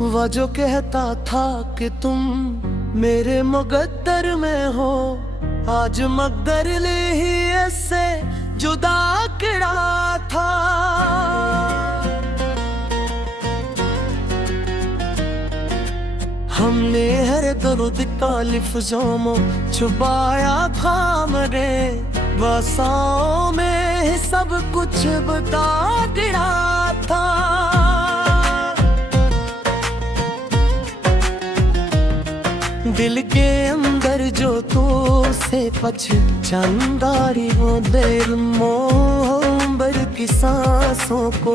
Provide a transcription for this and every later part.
वह जो कहता था कि तुम मेरे मुकद्दर में हो, आज मकदर ले ही ऐसे जुदा किड़ा था। हमने हर दर्द का लिफ्ज़ों में छुपाया था, मरे बसाओं में सब कुछ बता दिया था। दिल के अंदर जो तो से पहचानदारी हो, देर मोहब्बत की सांसों को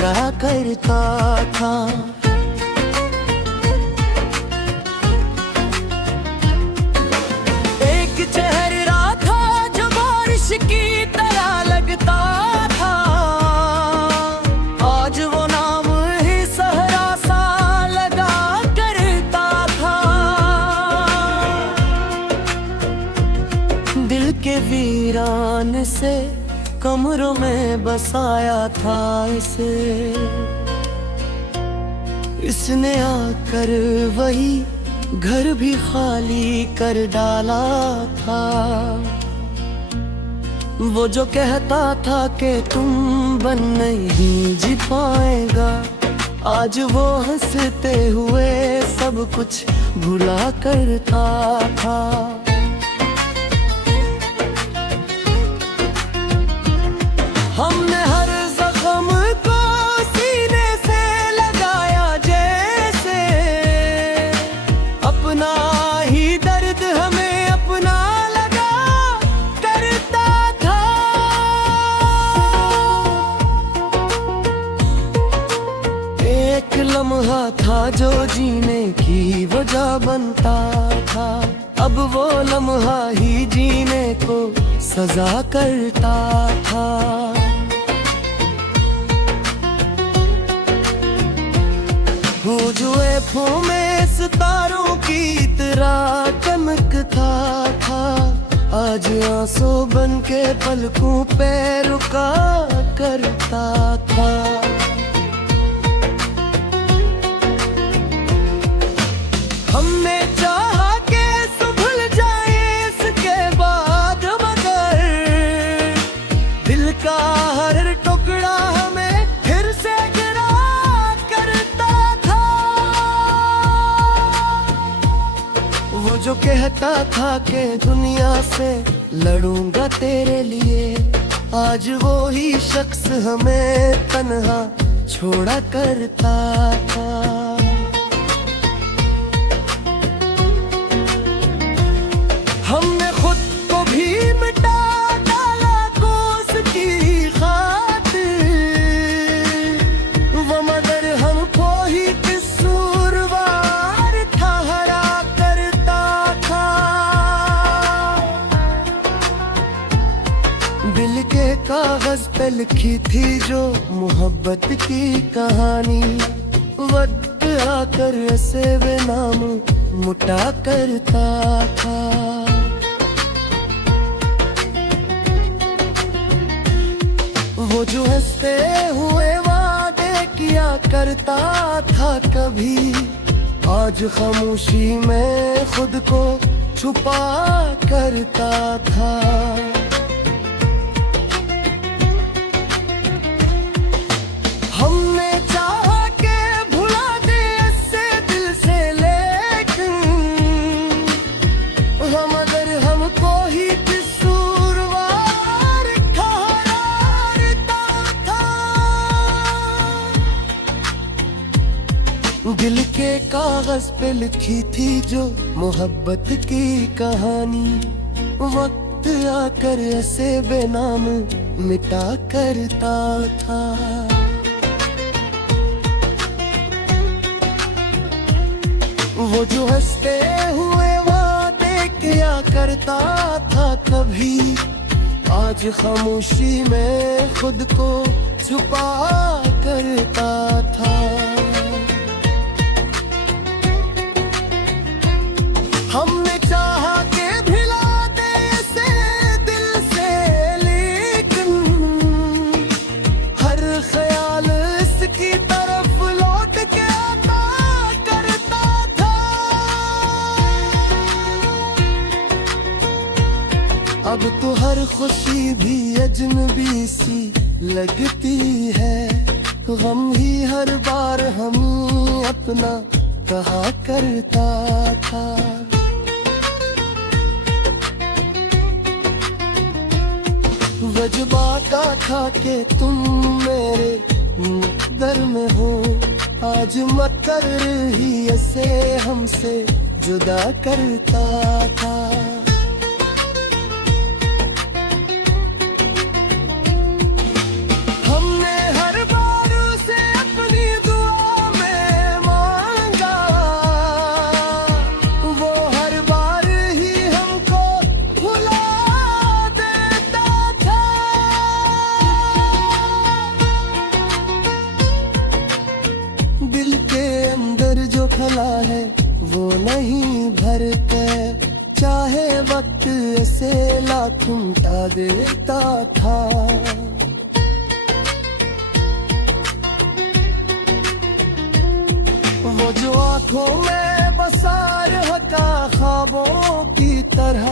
गा करता था। एक चेहरा था जो बारिश की तरह लगता था, आज वो नाम ही सहरा सा लगा करता था। दिल के वीरान से कमरों में बसाया था इसे, इसने आकर वही घर भी खाली कर डाला था। वो जो कहता था कि तुम बन नहीं जी पाएगा, आज वो हंसते हुए सब कुछ भुला करता था। हमने हर जख्म को सीने से लगाया, जैसे अपना ही दर्द हमें अपना लगा करता था। एक लम्हा था जो जीने की वजह बनता था, अब वो लम्हा ही जीने को सजा करता था। जुएफों में सितारों की तरह चमकता था, आज आंसू बन के पलकों पे रुका करता था। हमने चाहा कि सुभल जाए इसके बाद, मगर दिल का हर टुकड़ा हमें फिर से गिरा करता था। वो जो कहता था कि दुनिया से लड़ूंगा तेरे लिए, आज वो ही शख्स हमें तन्हा छोड़ा करता था। हमने खुद को भी मिटा डाला कोस की खातिर, वो मगर हमको ही कसूरवार ठहरा करता था। दिल के कागज पे लिखी थी जो मोहब्बत की कहानी, वक्त आकर ऐसे बेनाम मुटा करता था। वो जो हंसते हुए वादे किया करता था कभी, आज खामोशी में खुद को छुपा करता था। हमने चाहा कि भुला दे इससे दिल से, लेकिन हम अगर हमको ही कसूरवार ठहराता था। दिल के कागज पे लिखी थी जो मोहब्बत की कहानी, वक्त आकर ऐसे बेनाम मिटा करता था। वो जो हंसते हुए वादे किया करता था कभी, आज खामोशी में खुद को छुपा करता था। हमने चाहा कि भिला दे इसे दिल से, लेकिन हर ख्याल इसकी तरफ लौट के आता खुशी भी अजनबी सी लगती है, गम ही हर बार हम अपना कहा करता था। वजबाता था कि तुम मेरे मुक़द्दर में हो, आज मकर ही ऐसे हमसे जुदा करता था। हमने हर बार उसे अपनी दुआ में मांगा, वो हर बार ही हमको भुला देता था। दिल के अंदर जो खला है वो नहीं भरते, चाहे वक्त ऐसे लाख मिटा देता था। वो जो आंखों में बसा रहता ख्वाबों की तरह,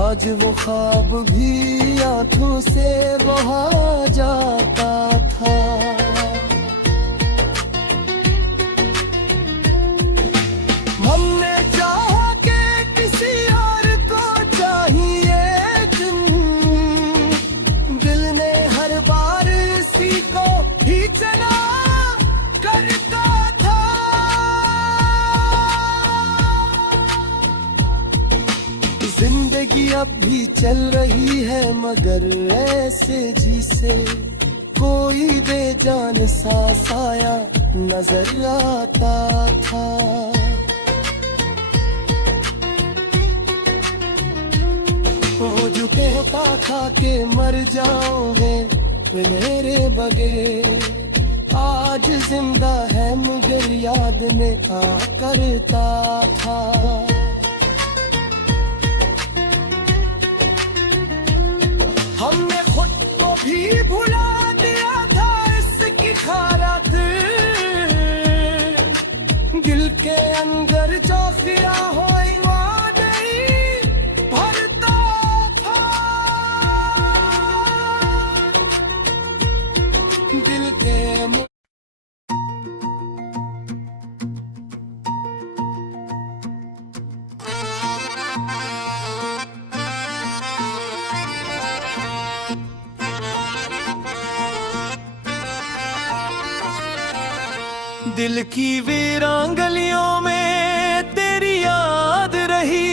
आज वो ख्वाब भी आंखों से बहा जाता था। हमने चाहा कि किसी और को चाहिए तुम, दिल ने हर बार इसी को ही चना करता था। जिंदगी अब भी चल रही है मगर ऐसे जिसे कोई बेजान सा साया नजर आता था। वो जो कहता था कि मर जाओगे मेरे बगैर, आज जिंदा है मगर याद में आ करता था। हमने खुद को भी भुला दिया था इसकी खारत, दिल के अंदर जो फिरा हो दिल के दिल की वीरान गलियों में तेरी याद रही,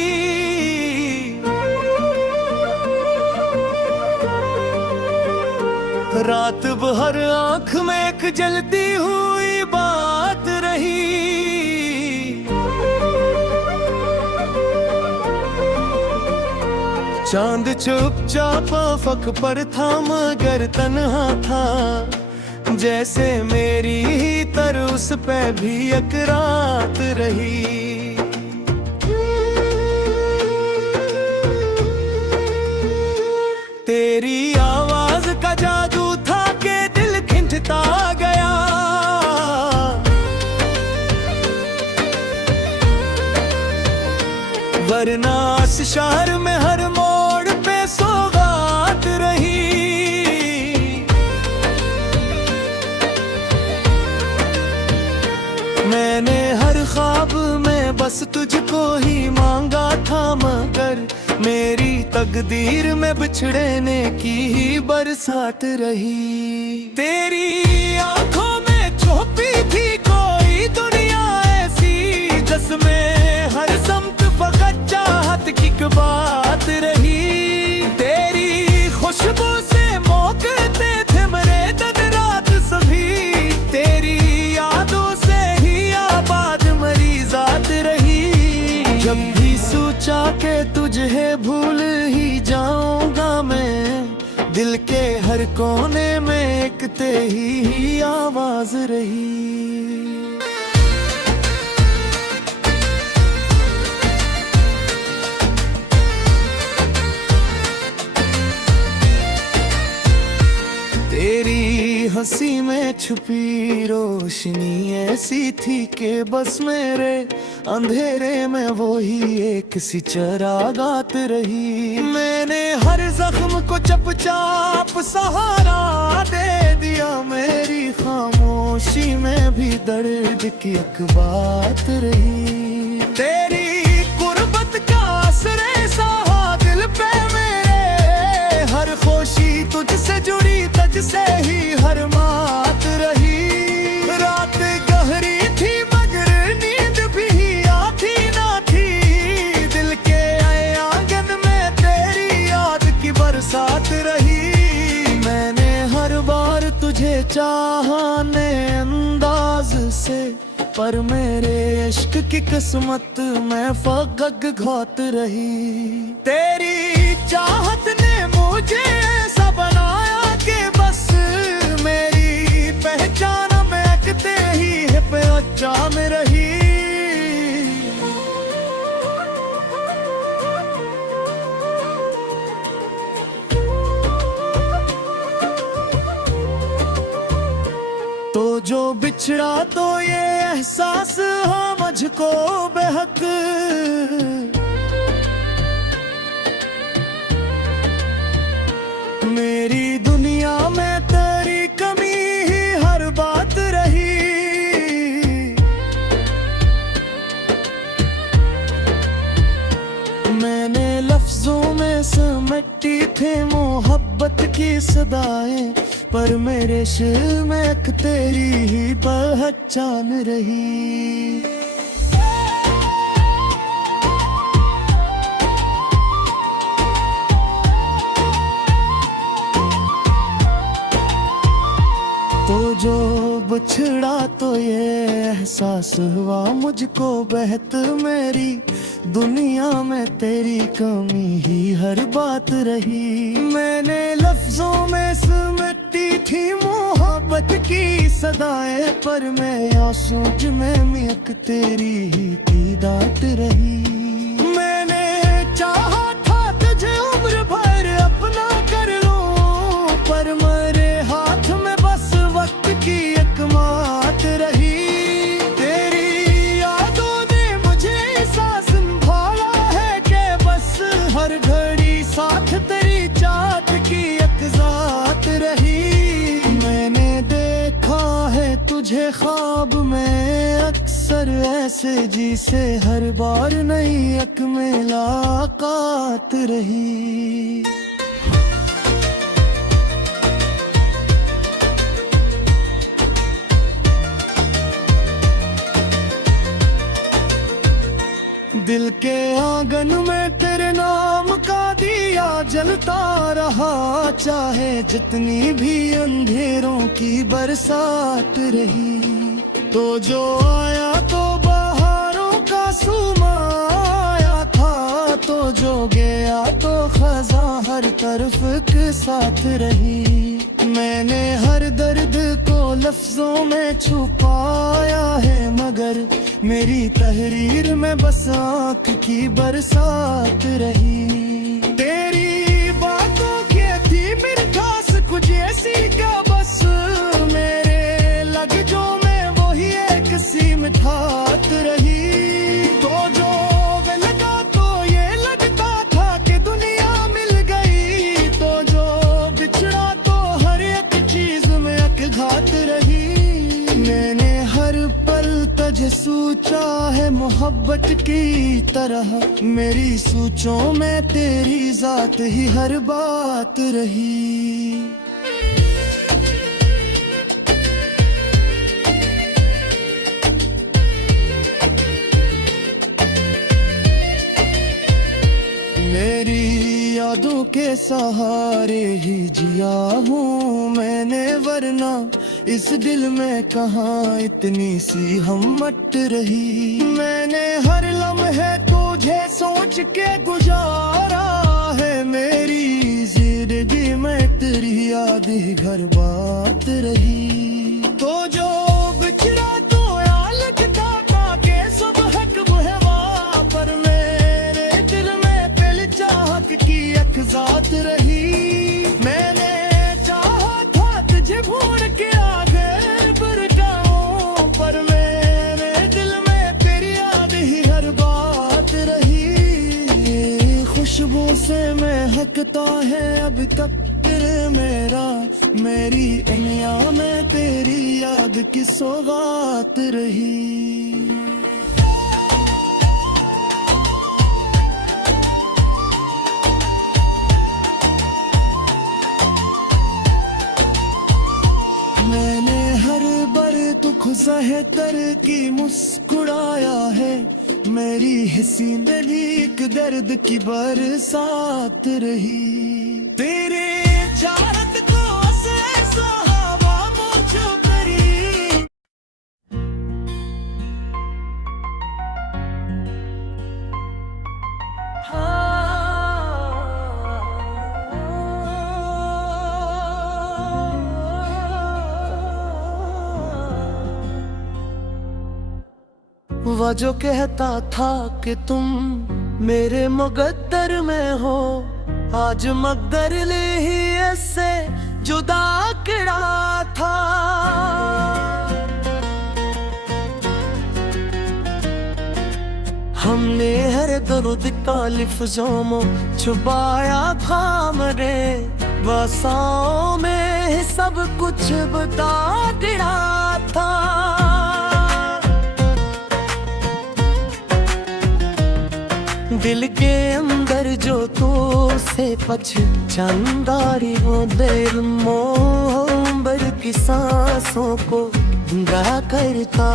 रात भर आंख में एक जलती हुई बात रही। चांद चुपचाप आफक पर था मगर तन्हा था, जैसे मेरी ही तरह उस पे भी एक रात रही। तेरी आवाज का जादू था कि दिल खिंचता गया, वरना इस शहर में हर मोड़ पे सौगात रही। मैंने हर ख्वाब में बस तुझको ही मांगा था मगर मेरी तकदीर में बिछड़ने की ही बरसात रही। तेरी आंखों में छुपी थी कोई दुनिया ऐसी जिसमें हर समत फकत चाहत की बात रही। तेरी खुशबू से मोहकते थे मेरे दिन रात सभी, तेरी यादों से ही आबाद मरी जात रही। जब भी सोचा के तुझे भूल ही जाऊंगा मैं, दिल के हर कोने में एक तेरी आवाज रही। तेरी हंसी में छुपी रोशनी ऐसी थी कि बस मेरे अंधेरे में वो ही एक सी चरागात रही। मैंने हर जख्म को चुपचाप सहारा दे दिया, मेरी खामोशी में भी दर्द की एक बात रही। तेरी गुर्बत का असरे सहा दिल पे मेरे, हर खुशी तुझसे जुड़ी तुझसे ही हर मात रही। रात गहरी थी मगर नींद भी आती ना थी, दिल के आंगन में तेरी याद की बरसात रही। मैंने हर बार तुझे चाहा नए अंदाज से, पर मेरे इश्क की किस्मत में फकक घात रही। तेरी चाहत ने मुझे ऐसा बनाया कि बस मेरी पहचान महकते ही है पहचान रही। तो जो बिछड़ा तो ये एहसास हाँ मुझको बेहक, मेरी दुनिया में तेरी कमी ही हर बात रही। मैंने लफ्जों में समेटी थे मोहब्बत की सदाएं, पर मेरे दिल में एक तेरी ही पहचान रही। तो जो बिछड़ा तो ये एहसास हुआ मुझको बेहद, मेरी दुनिया में तेरी कमी ही हर बात रही। मैंने लफ्जों में समेटी थी मोहब्बत की सदाएं, पर मैं आंसू में मियक तेरी ही की दात रही। मैंने चाहा था तुझे उम्र भर अपना कर लूं, पर मेरे हाथ में बस वक्त की एक मात रही। तेरी यादों ने मुझे ऐसा संभाला है कि बस हर घड़ी साथ तेरी चाहत की एक जात रही। मैंने देखा है तुझे ख्वाब में अक्सर ऐसे जिसे हर बार नई एक मुलाकात रही। दिल के आंगन में तेरे नाम का दिया जलता रहा, चाहे जितनी भी अंधेरों की बरसात रही। तो जो आया तो बहारों का सूमा आया था, तो जो गया तो खजा हर तरफ के साथ रही। मैंने हर दर्द को लफ्जों में छुपाया है, मगर मेरी तहरीर में बस आँख की बरसात रही। तेरी बातों की थी मिठास कुछ ऐसी का बस मेरे लफ्जों में वही एक सी मिठास रही। तो जो लगा तो ये लगता था कि दुनिया मिल गई, तो जो बिछड़ा तो हर एक चीज में एक घात रही। मैंने हर पल तुझे सोचा है मोहब्बत की तरह, मेरी सोचों में तेरी जात ही हर बात रही। मेरी यादों के सहारे ही जिया हूँ मैंने, वरना इस दिल में कहाँ इतनी सी हिम्मत रही। मैंने हर लम्हे तुझे सोच के गुजारा है, मेरी जिंदगी में तेरी याद ही घर बात रही। तो जो बिछड़ा तो यार लगता था कि सब हक बहवा, पर मेरे दिल में पहले चाहत की एक जात रही। मैंने चाहा था तुझे भूल के महकता है अब तक तेरे मेरा, मेरी दुनिया में तेरी याद की सौगात रही। मैंने हर बर दुख सहे तर की मुस्कुराया है, मेरी हंसी में भी एक दर्द की बरसात रही। तेरे जारत को ऐसा हवा मुझे करी। वो जो कहता था कि तुम मेरे मुकद्दर में हो, आज मकदर ले ही ऐसे जुदा किड़ा था। हमने हर दर्द का लिफ्ज़ों में छुपाया था, मरे बसाओं में सब कुछ बता दिया था। दिल के अंदर जो तो से पहचानदारी हो, देर मोहब्बत की सांसों को गा करता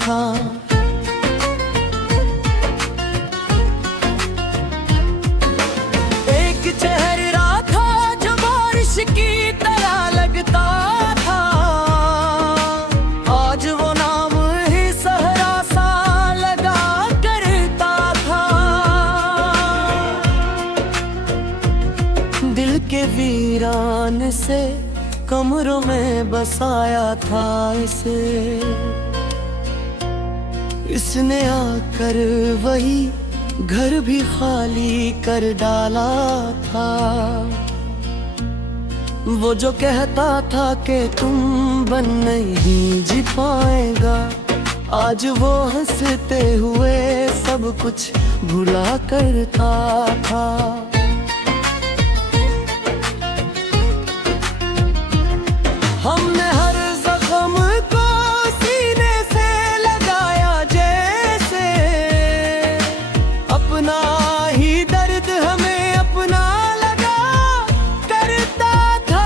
था। एक चेहरा था जो बारिश की तरह लगता था, आज वो नाम ही सहरा सा लगा करता था। दिल के वीरान से कमरों में बसाया था इसे, इसने आकर वही घर भी खाली कर डाला था। वो जो कहता था कि तुम बन नहीं जी पाएगा, आज वो हंसते हुए सब कुछ भुला करता था। हमने हर जख्म को सीने से लगाया, जैसे अपना ही दर्द हमें अपना लगा करता था।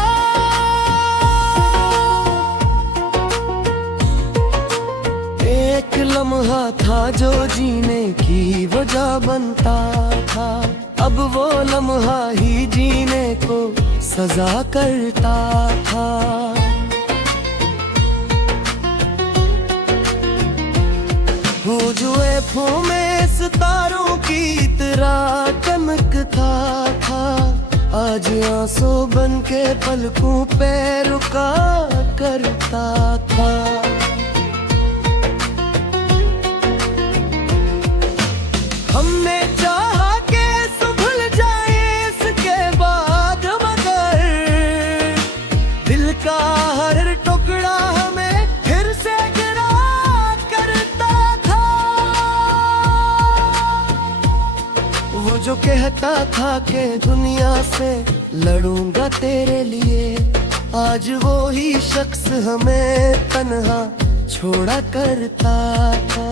एक लम्हा था जो जीने की वजह बनता था, अब वो लम्हा ही जीने को सजा करता था। जुएफों में सितारों की तरह चमकता था, आज आंसू बन के पलकों पे रुका करता था। हमने चाहा कि संभल जाए इसके बाद, मगर दिल का हर टुकड़ा हमें फिर से गिरा करता था। वो जो कहता था कि दुनिया से लड़ूंगा तेरे लिए, आज वो ही शख्स हमें तन्हा छोड़ा करता था।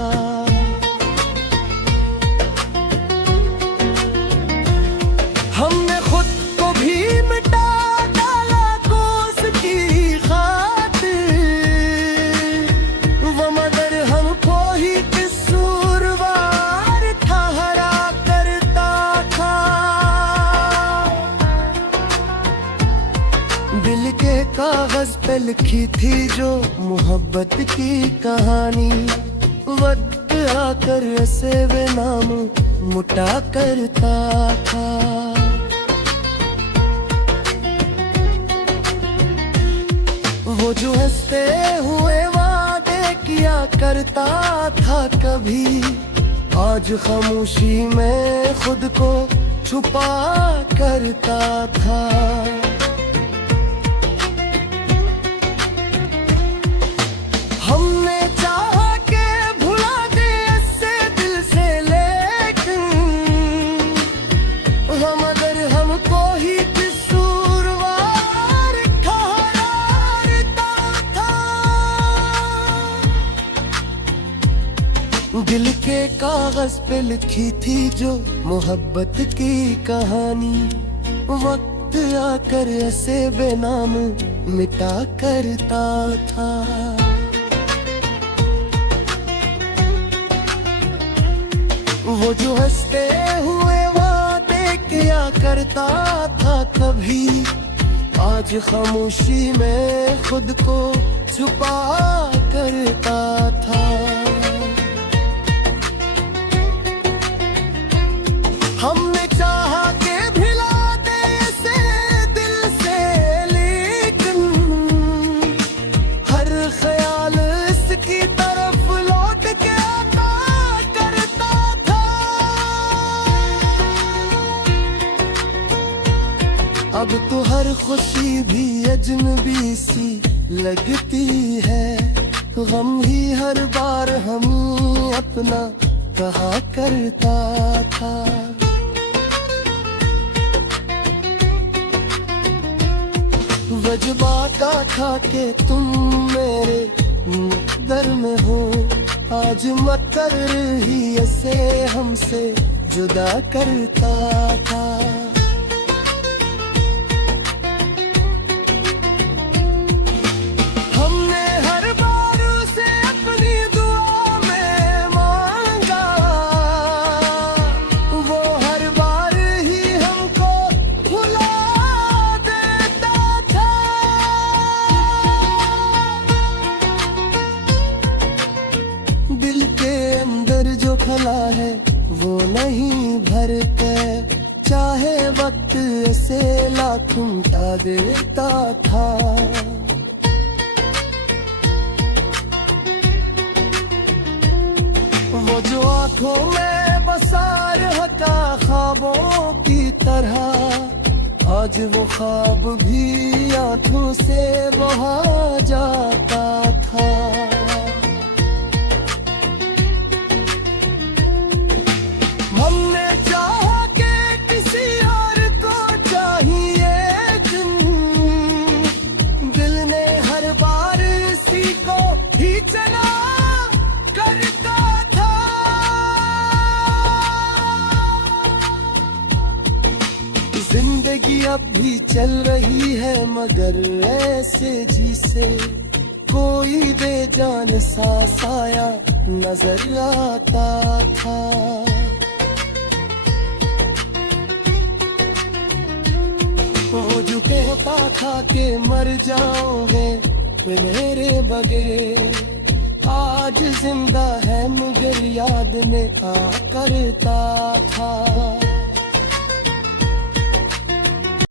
हमने खुद को भी मिटा डाला कोस की खातिर, वो मगर हमको ही कसूरवार ठहरा करता था। दिल के कागज पे लिखी थी जो मोहब्बत की कहानी, वक्त आकर ऐसे बेनाम मुटा करता था। वो जो हंसते हुए वादे किया करता था कभी, आज खामोशी में खुद को छुपा करता था। हमने चाहा कि भुला दे इससे दिल से, लेकिन हम अगर हमको ही दिल के कागज पे लिखी थी जो मोहब्बत की कहानी, वक्त आकर ऐसे बेनाम मिटा करता था। वो जो हंसते हुए वादे किया करता था कभी, आज खामोशी में खुद को छुपा करता था। हमने चाहा के भिला दे इसे दिल से, लेकिन हर ख्याल इसकी तरफ लौट के आता करता था। अब तो हर खुशी भी अजनबी सी लगती है, गम ही हर बार हम अपना कहा करता था। वजबाता था कि तुम मेरे मुक़द्दर में हो, आज मकर ही ऐसे हमसे जुदा करता था। हमने हर बार उसे अपनी दुआ में मांगा, वो हर बार ही हमको भुला देता था। दिल के अंदर जो खला है वो नहीं भरते, चाहे वक्त ऐसे लाख मिटा देता था। वो जो आंखों में बसार हटा ख्वाबों की तरह, आज वो ख्वाब भी आंखों से बहा जाता था। हमने चाहा कि किसी और को चाहिए तुम, दिल ने हर बार इसी को ही चला करता था। जिंदगी अब भी चल रही है मगर ऐसे जिसे कोई बेजान सा साया नजर आता था। वो जो कहता था कि मर जाओगे मेरे बगैर, आज जिंदा है मगर याद में आ करता था।